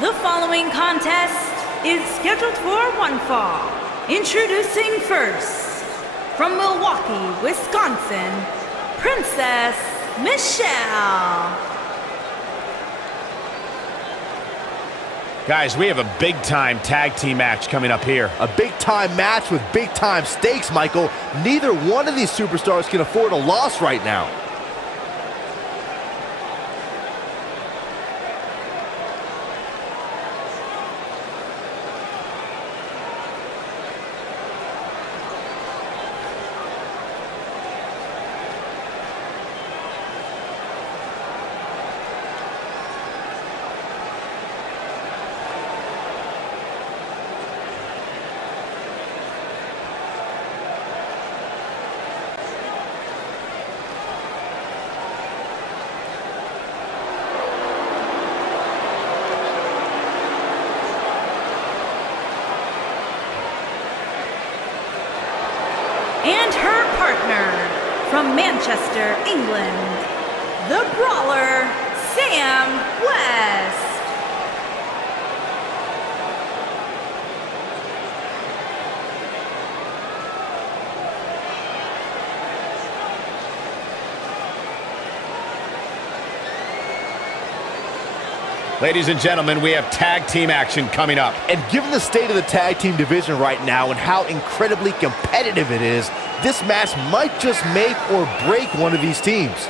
The following contest is scheduled for one fall. Introducing first, from Milwaukee, Wisconsin, Princess Michelle. Guys, we have a big-time tag team match coming up here. A big-time match with big-time stakes, Michael. Neither one of these superstars can afford a loss right now. And her partner, from Manchester, England, the Brawler, Sam West. Ladies and gentlemen, we have tag team action coming up. And given the state of the tag team division right now and how incredibly competitive it is, this match might just make or break one of these teams.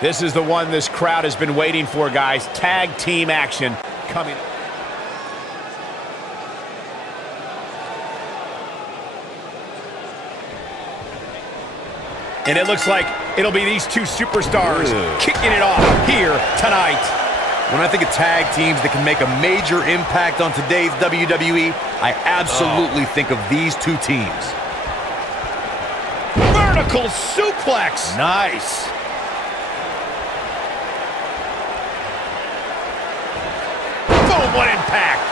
This is the one this crowd has been waiting for, guys. Tag team action coming. And it looks like it'll be these two superstars kicking it off here tonight. When I think of tag teams that can make a major impact on today's WWE, I absolutely think of these two teams. Vertical suplex. Nice. Boom, what impact.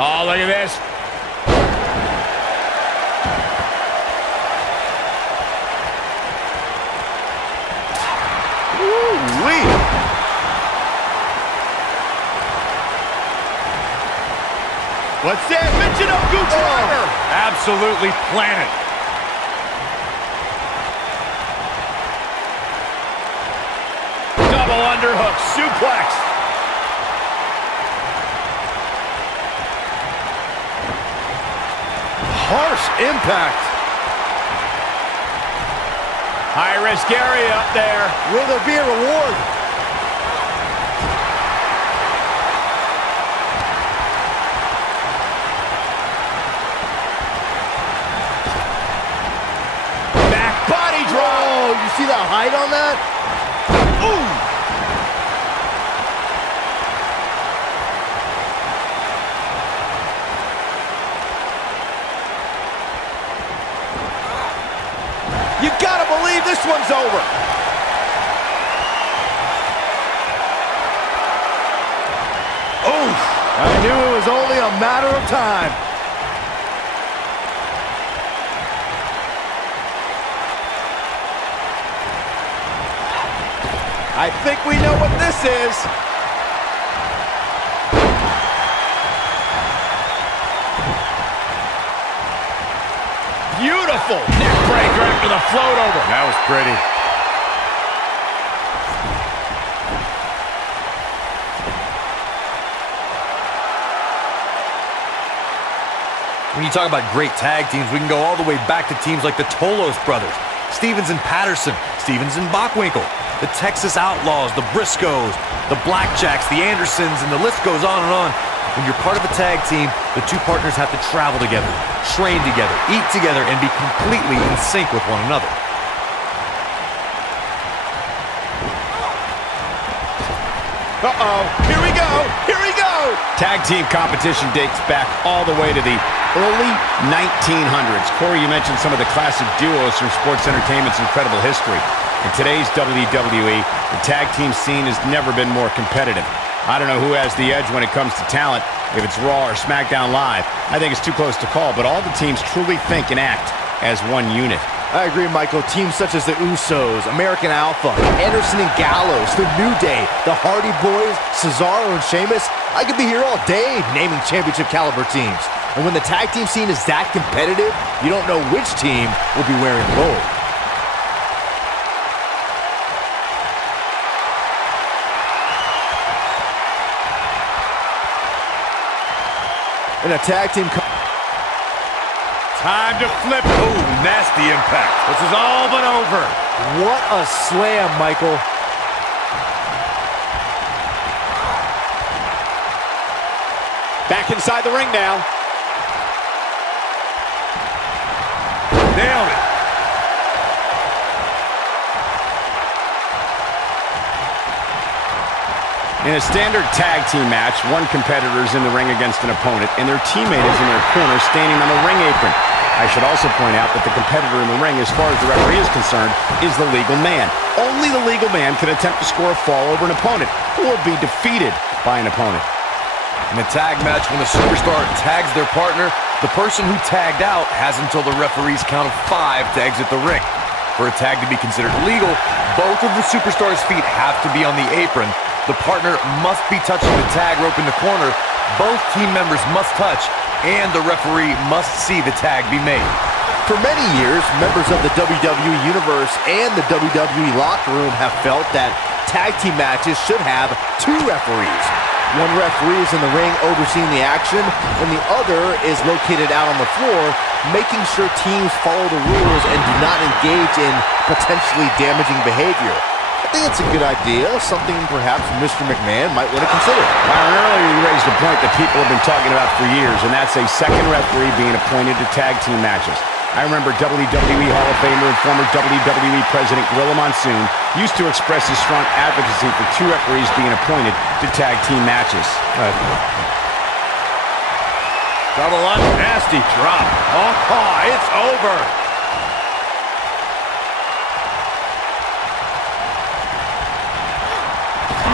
Oh, look at this. Woo-wee. What's that? Mention of Gooch Driver. Absolutely planted. Double underhook suplex. Harsh impact. High-risk area up there. Will there be a reward? Back body drop. Oh, you see that height on that? Ooh. You gotta believe this one's over. Oh, I knew it was only a matter of time. I think we know what this is. Beautiful neck breaker after the float over. That was pretty. When you talk about great tag teams, we can go all the way back to teams like the Tolos brothers, Stevens and Patterson, Stevens and Bockwinkel, the Texas Outlaws, the Briscoes, the Blackjacks, the Andersons, and the list goes on and on. When you're part of a tag team, the two partners have to travel together, train together, eat together, and be completely in sync with one another. Uh-oh, here we go, here we go! Tag team competition dates back all the way to the early 1900s. Corey, you mentioned some of the classic duos from sports entertainment's incredible history. In today's WWE, the tag team scene has never been more competitive. I don't know who has the edge when it comes to talent, if it's Raw or SmackDown Live. I think it's too close to call, but all the teams truly think and act as one unit. I agree, Michael. Teams such as the Usos, American Alpha, Anderson and Gallows, The New Day, the Hardy Boys, Cesaro and Sheamus. I could be here all day naming championship caliber teams. And when the tag team scene is that competitive, you don't know which team will be wearing gold. In a tag team... Time to flip. Ooh, nasty impact. This is all but over. What a slam, Michael. Back inside the ring now. Nailed it. In a standard tag team match, one competitor is in the ring against an opponent, and their teammate is in their corner standing on the ring apron. I should also point out that the competitor in the ring, as far as the referee is concerned, is the legal man. Only the legal man can attempt to score a fall over an opponent or be defeated by an opponent. In a tag match, when the superstar tags their partner, the person who tagged out has until the referee's count of 5 to exit the ring. For a tag to be considered legal, both of the superstars' feet have to be on the apron. The partner must be touching the tag rope in the corner. Both team members must touch, and the referee must see the tag be made. For many years, members of the WWE Universe and the WWE locker room have felt that tag team matches should have 2 referees. One referee is in the ring overseeing the action, and the other is located out on the floor, making sure teams follow the rules and do not engage in potentially damaging behavior. I think it's a good idea, something perhaps Mr. McMahon might want to consider. Byron, earlier you raised a point that people have been talking about for years, and that's a second referee being appointed to tag team matches. I remember WWE Hall of Famer and former WWE President Gorilla Monsoon used to express his strong advocacy for 2 referees being appointed to tag team matches. Double up, nasty drop. Oh, it's over.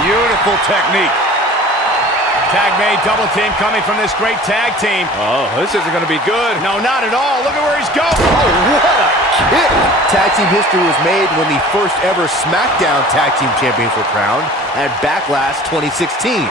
Beautiful technique. Tag made, double team coming from this great tag team. Oh, this isn't going to be good. No, not at all. Look at where he's going. Oh, what a kick! Tag team history was made when the first ever SmackDown Tag Team Champions were crowned at Backlash 2016.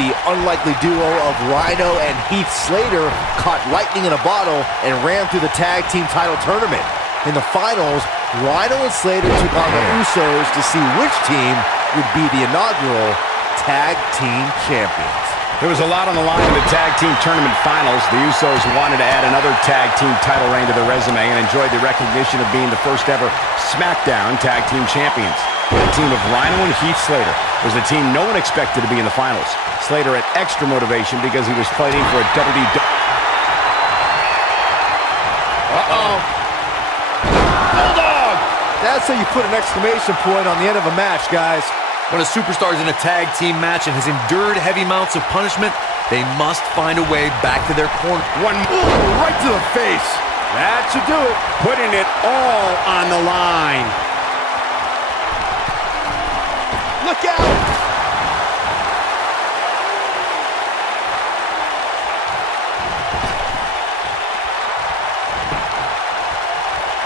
The unlikely duo of Rhino and Heath Slater caught lightning in a bottle and ran through the tag team title tournament. In the finals, Rhino and Slater took on the Usos to see which team would be the inaugural Tag Team Champions. There was a lot on the line in the tag team tournament finals. The Usos wanted to add another tag team title reign to their resume and enjoyed the recognition of being the first ever SmackDown Tag Team Champions. The team of Rhino and Heath Slater was the team no one expected to be in the finals. Slater had extra motivation because he was fighting for a WWE. Uh-oh. Bulldog! That's how you put an exclamation point on the end of a match, guys. When a superstar is in a tag team match and has endured heavy amounts of punishment, they must find a way back to their corner. One right to the face. That should do it. Putting it all on the line. Look out!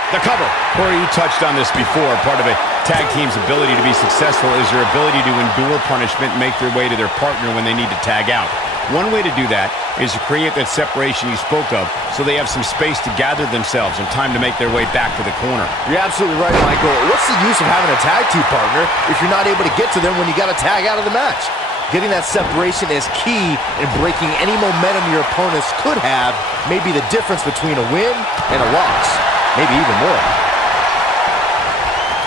The cover. Corey, you touched on this before. Part of a tag team's ability to be successful is their ability to endure punishment and make their way to their partner when they need to tag out. One way to do that is to create that separation you spoke of so they have some space to gather themselves and time to make their way back to the corner. You're absolutely right, Michael. What's the use of having a tag team partner if you're not able to get to them when you got to tag out of the match? Getting that separation is key in breaking any momentum your opponents could have. Maybe the difference between a win and a loss. Maybe even more.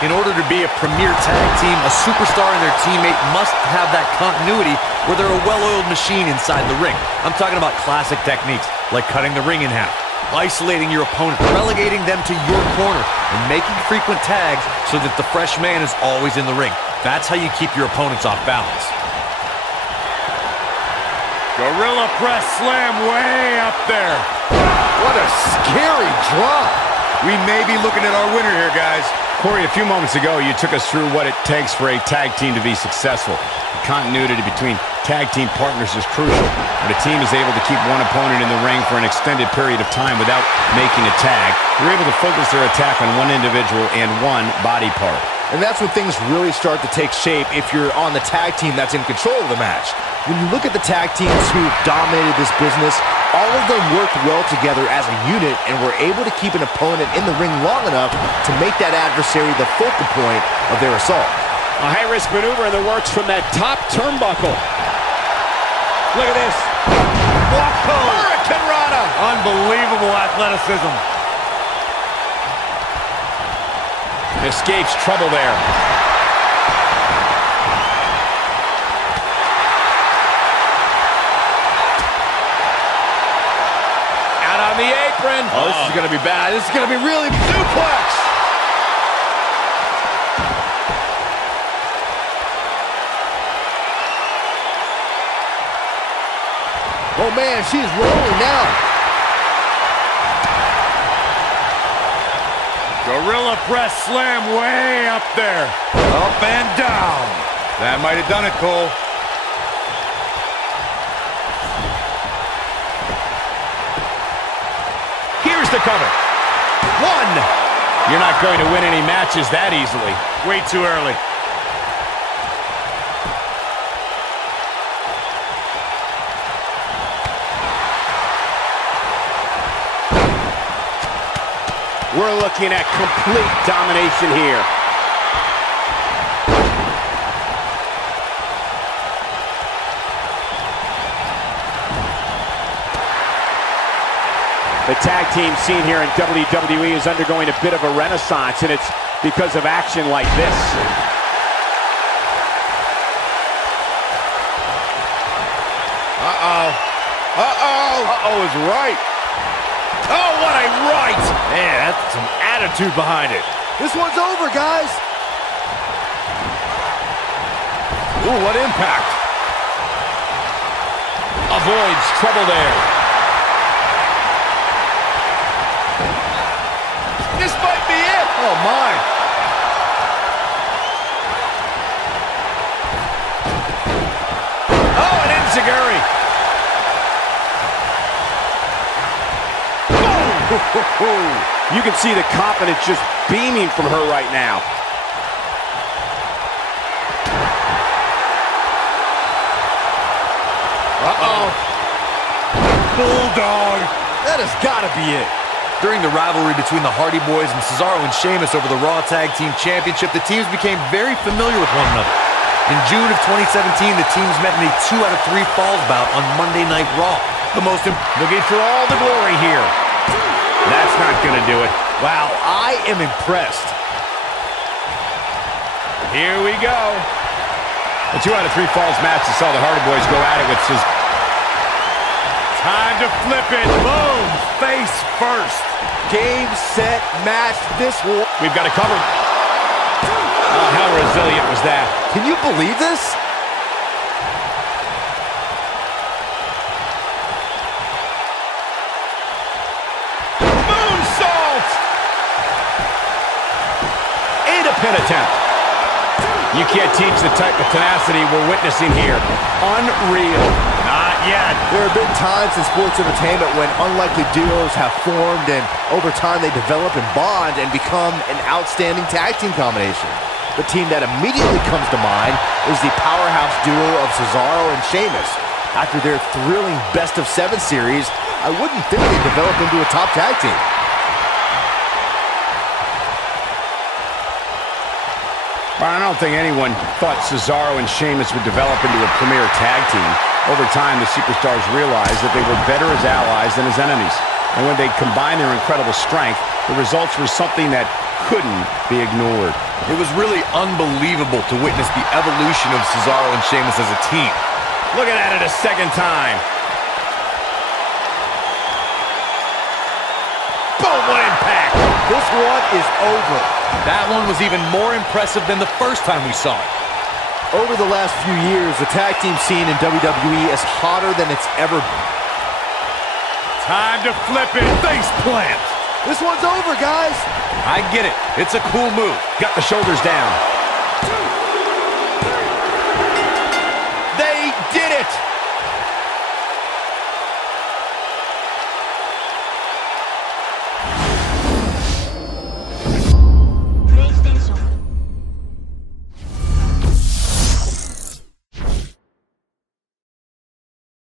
In order to be a premier tag team, a superstar and their teammate must have that continuity where they're a well-oiled machine inside the ring. I'm talking about classic techniques like cutting the ring in half, isolating your opponent, relegating them to your corner, and making frequent tags so that the fresh man is always in the ring. That's how you keep your opponents off balance. Gorilla press slam way up there. What a scary drop. We may be looking at our winner here, guys. Corey, a few moments ago, you took us through what it takes for a tag team to be successful. The continuity between tag team partners is crucial. When a team is able to keep one opponent in the ring for an extended period of time without making a tag, they're able to focus their attack on one individual and one body part. And that's when things really start to take shape if you're on the tag team that's in control of the match. When you look at the tag teams who dominated this business, all of them worked well together as a unit and were able to keep an opponent in the ring long enough to make that adversary the focal point of their assault. A high-risk maneuver in the works from that top turnbuckle. Look at this. Hurricane Rana! Unbelievable athleticism. Escapes trouble there. Out on the apron. Oh, this is going to be bad. This is going to be really suplex. Oh, man, she's rolling now. Gorilla press slam way up there. Up and down. That might have done it, Cole. Here's the cover. One. You're not going to win any matches that easily. Way too early. We're looking at complete domination here. The tag team scene here in WWE is undergoing a bit of a renaissance, and it's because of action like this. Uh-oh. Uh-oh. Uh-oh is right. Oh, what a right! Man, that's some attitude behind it. This one's over, guys. Ooh, what impact. Avoids trouble there. This might be it! Oh, my. Oh, an enziguri! You can see the confidence just beaming from her right now. Uh-oh. Bulldog. That has got to be it. During the rivalry between the Hardy Boys and Cesaro and Sheamus over the Raw Tag Team Championship, the teams became very familiar with one another. In June of 2017, the teams met in a 2 out of 3 falls bout on Monday Night Raw. Looking for all the glory here. That's not going to do it. Wow, I am impressed. Here we go. A 2 out of 3 falls match that saw the Hardy Boys go at it with Time to flip it. Boom. Face first. Game, set, match. This will... We've got it covered. Oh, how resilient was that? Can you believe this? Pin attempt. You can't teach the type of tenacity we're witnessing here. Unreal. Not yet. There have been times in sports entertainment when unlikely duos have formed and over time they develop and bond and become an outstanding tag team combination. The team that immediately comes to mind is the powerhouse duo of Cesaro and Sheamus. After their thrilling best-of-7 series, I wouldn't think they developed into a top tag team. Well, I don't think anyone thought Cesaro and Sheamus would develop into a premier tag team. Over time, the superstars realized that they were better as allies than as enemies. And when they combined their incredible strength, the results were something that couldn't be ignored. It was really unbelievable to witness the evolution of Cesaro and Sheamus as a team. Looking at it a second time. Boom, what impact. This one is over. That one was even more impressive than the first time we saw it. Over the last few years, the tag team scene in WWE is hotter than it's ever been. Time to flip it. Face plant. This one's over, guys. I get it. It's a cool move. Got the shoulders down.